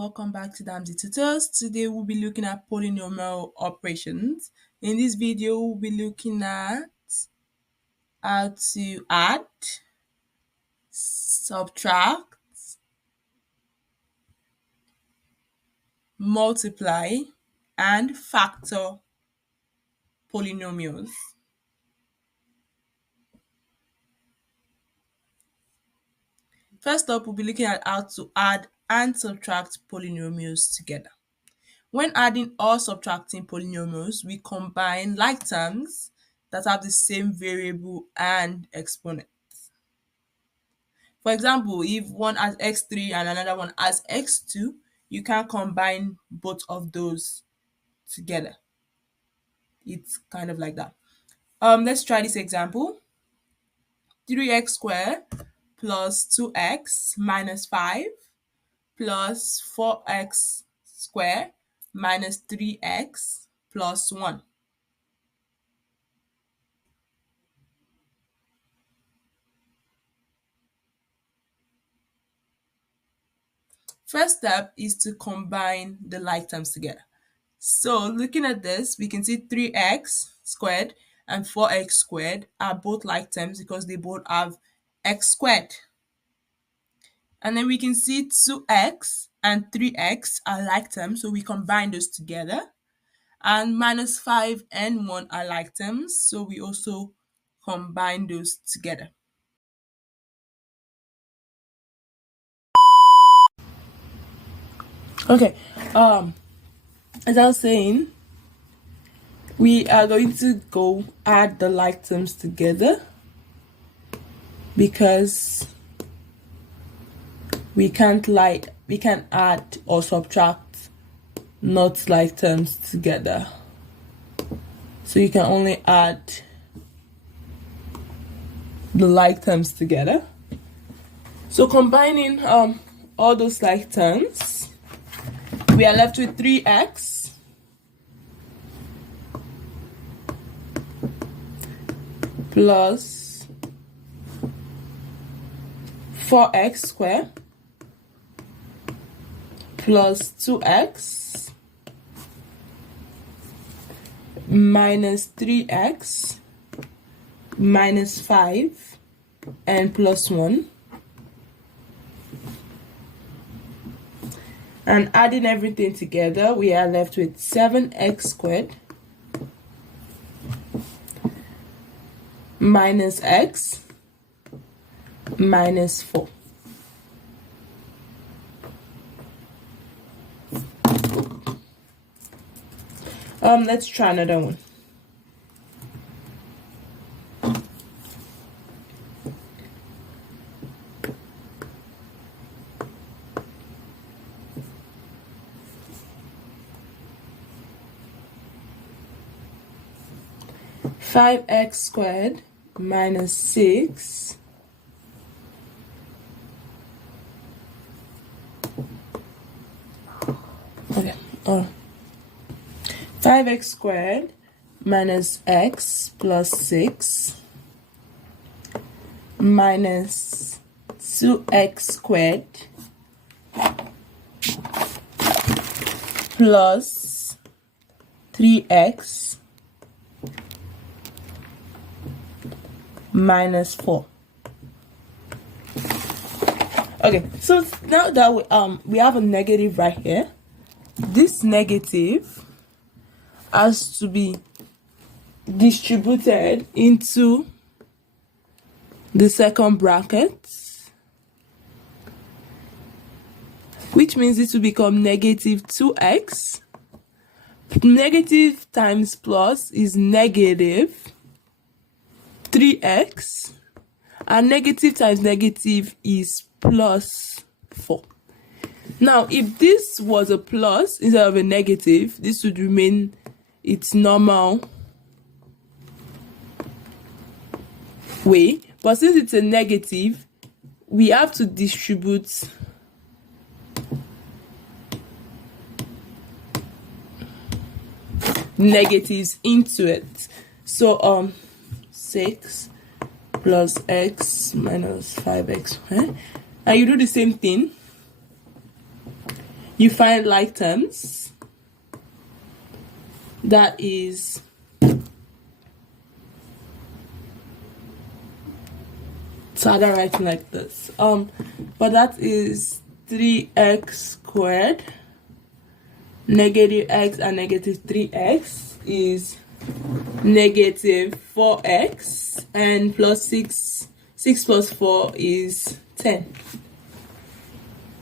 welcome back to Damsey Tutors. Today we'll be looking at polynomial operations. In this video, we'll be looking at how to add, subtract, multiply, and factor polynomials. First up, we'll be looking at how to add and subtract polynomials together. When adding or subtracting polynomials, we combine like terms that have the same variable and exponent. For example, if one has x3 and another one has x2, you can combine both of those together. It's kind of like that. Let's try this example. 3x squared plus 2x minus 5 plus 4x squared minus 3x plus 1. First step is to combine the like terms together. So looking at this, we can see 3x squared and 4x squared are both like terms because they both have x squared. And then we can see 2x and 3x are like terms, so we combine those together. And minus 5 and 1 are like terms, so we also combine those together. Okay, as I was saying, we are going to go add the like terms together because we can't add or subtract not like terms together. So you can only add the like terms together. So combining all those like terms, we are left with 3x plus 4x squared plus 2x minus 3x minus 5 and plus 1. And adding everything together, we are left with 7x squared minus x minus 4. Let's try another one. Five x squared minus 6 5x squared minus x plus 6 minus 2x squared plus 3x minus 4. Okay, so now that we have a negative right here, this negative has to be distributed into the second bracket, which means it will become negative 2x. Negative times plus is negative 3x, and negative times negative is plus 4. Now, if this was a plus instead of a negative, this would remain its normal way. But since it's a negative, we have to distribute negatives into it. So 6 plus x minus 5x, and you do the same thing. you find like terms. That is other writing like this. But that is 3x squared. Negative x and negative 3x is negative 4x, and plus 6 plus 4 is 10.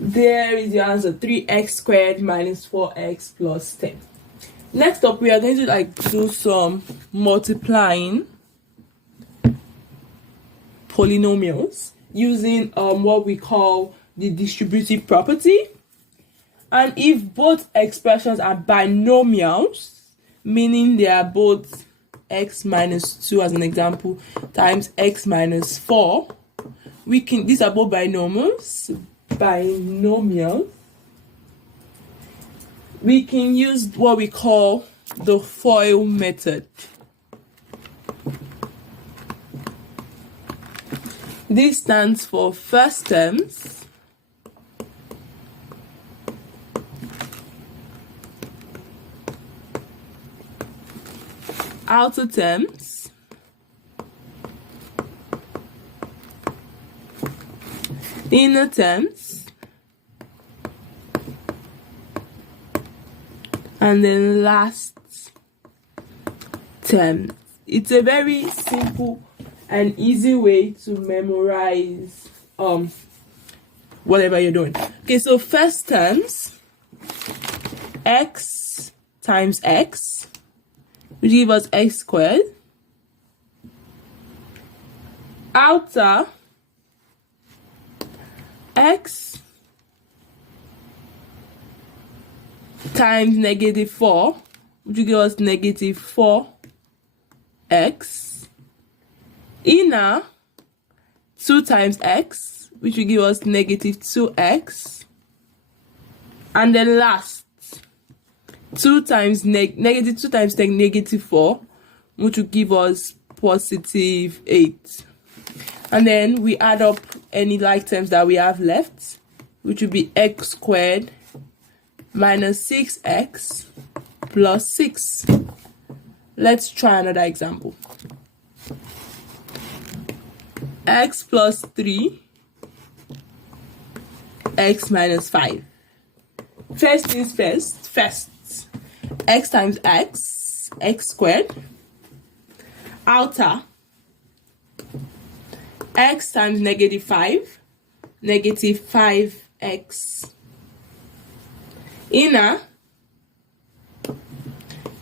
There is your answer, 3x squared minus 4x plus 10. Next up, we are going to do some multiplying polynomials using what we call the distributive property. And if both expressions are binomials, meaning they are both x minus 2 as an example times x minus 4, these are both binomials, we can use what we call the FOIL method. This stands for first terms outer terms inner terms, and then last term. It's a very simple and easy way to memorize whatever you're doing. Okay, so first terms, x times x, which give us x squared. Outer, x times negative 4, which will give us negative 4x. Inner, 2 times x, which will give us negative 2x. And then last, 2 times negative 2 times negative 4, which will give us positive 8. And then we add up any like terms that we have left, which will be x squared minus 6x plus 6. Let's try another example. X plus 3, x minus 5. First things first, x times x, x squared. Outer, x times negative 5, negative 5x. Inner,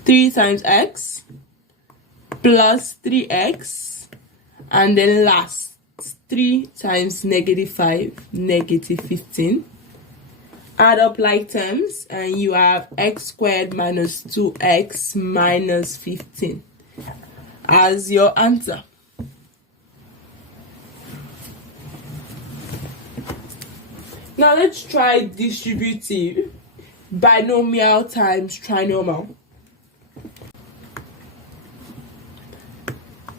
3 times x plus 3x, and then last, 3 times negative 5, negative 15. Add up like terms and you have x squared minus 2x minus 15 as your answer. Now let's try distributive binomial times trinomial.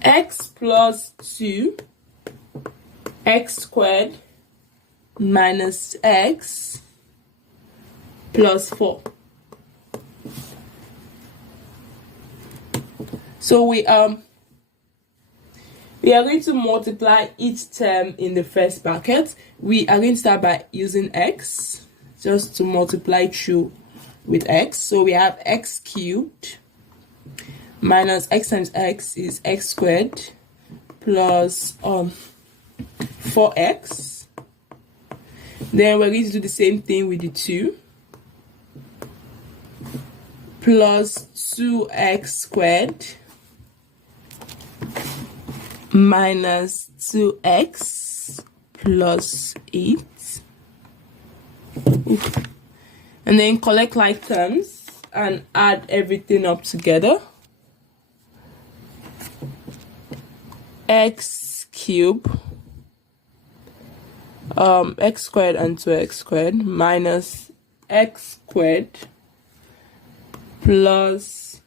X plus 2 x squared minus x plus 4. So we are going to multiply each term in the first bracket. We are going to start by using x, just to multiply through with x. So we have x cubed minus x times x is x squared plus 4x. Then we're going to do the same thing with the 2 plus 2x squared minus 2x plus 8. Oof. And then collect like terms and add everything up together. X cubed, x squared and 2x squared minus x squared plus,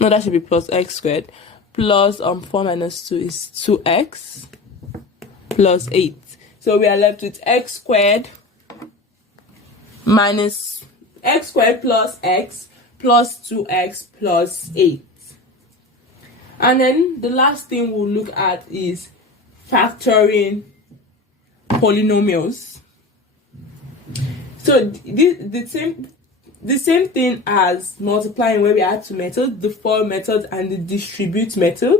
no, that should be plus x squared plus 4 minus 2 is 2x plus 8. So we are left with x squared minus x squared plus x plus 2x plus 8. And then the last thing we'll look at is factoring polynomials. So the same thing as multiplying, where we have two methods, the FOR method and the distribute method.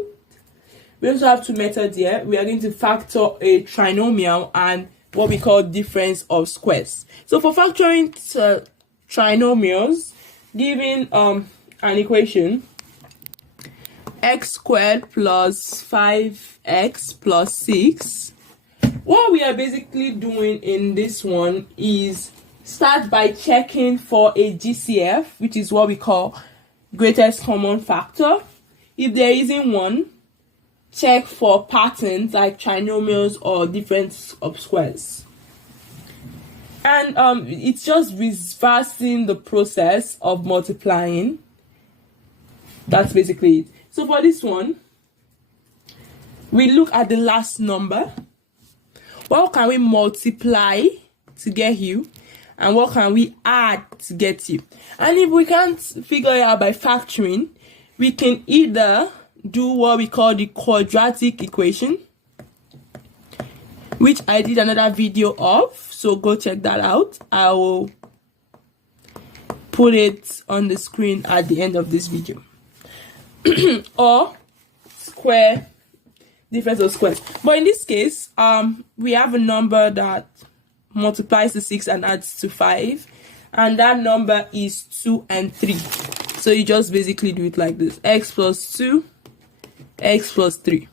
We also have two methods here. We are going to factor a trinomial and what we call difference of squares. So for factoring trinomials, given an equation x squared plus 5x plus 6, what we are basically doing in this one is start by checking for a GCF, which is what we call greatest common factor. If there isn't one, check for patterns like trinomials or difference of squares. And it's just reversing the process of multiplying. That's basically it. So for this one, we look at the last number. What can we multiply to get you? And what can we add to get you? And if we can't figure it out by factoring, we can either do what we call the quadratic equation, which I did another video of, so go check that out. I will put it on the screen at the end of this video. Or square difference of squares. But in this case, we have a number that multiplies to 6 and adds to 5, and that number is 2 and 3. So you just basically do it like this: x plus 2, x plus 3.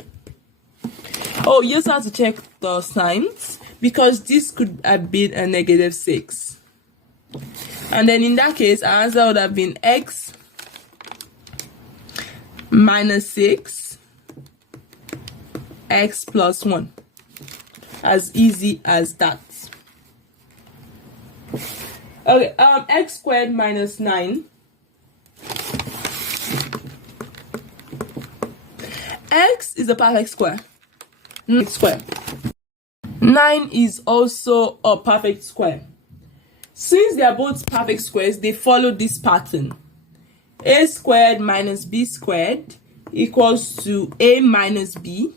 Oh, you also have to check the signs, because this could have been a negative 6. And then in that case, our answer would have been x minus 6, x plus 1. As easy as that. Okay, x squared minus 9. X is a perfect square. Square. 9 is also a perfect square. Since they are both perfect squares, they follow this pattern. A squared minus b squared equals to a minus b,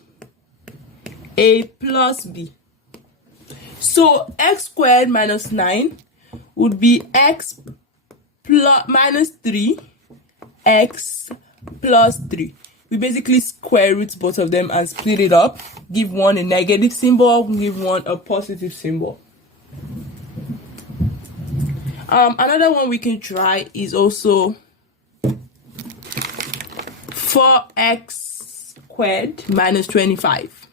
a plus b. So x squared minus 9 would be x plus minus 3, x plus 3. We basically square root both of them and split it up. Give one a negative symbol, give one a positive symbol. Another one we can try is also 4x squared minus 25.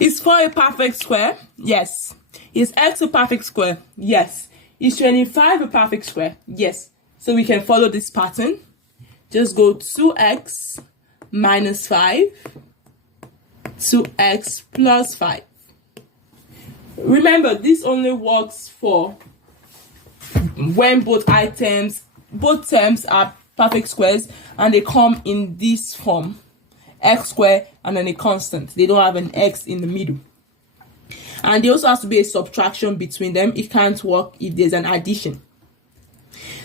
Is 4 a perfect square? Yes. Is x a perfect square? Yes. Is 25 a perfect square? Yes. So we can follow this pattern. Just go 2x minus 5, 2x plus 5. Remember, this only works for when both terms are perfect squares and they come in this form, x squared and then a constant. They don't have an x in the middle. And there also has to be a subtraction between them. It can't work if there's an addition.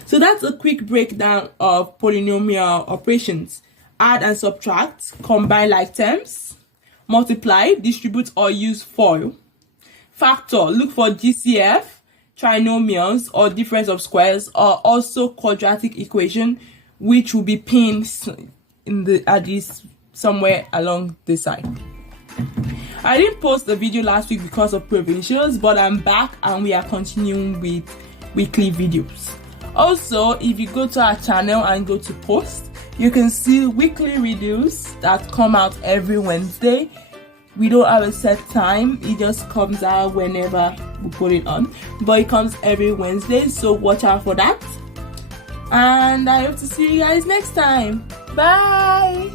So that's a quick breakdown of polynomial operations. Add and subtract, combine like terms, multiply, distribute or use FOIL. Factor, look for GCF, trinomials or difference of squares, or also quadratic equation, which will be pinned in the somewhere along this side. I didn't post the video last week because of provincials, but I'm back and we are continuing with weekly videos. Also, if you go to our channel and go to post, you can see weekly videos that come out every Wednesday. We don't have a set time, it just comes out whenever we put it on, but it comes every Wednesday, so watch out for that. And I hope to see you guys next time. Bye.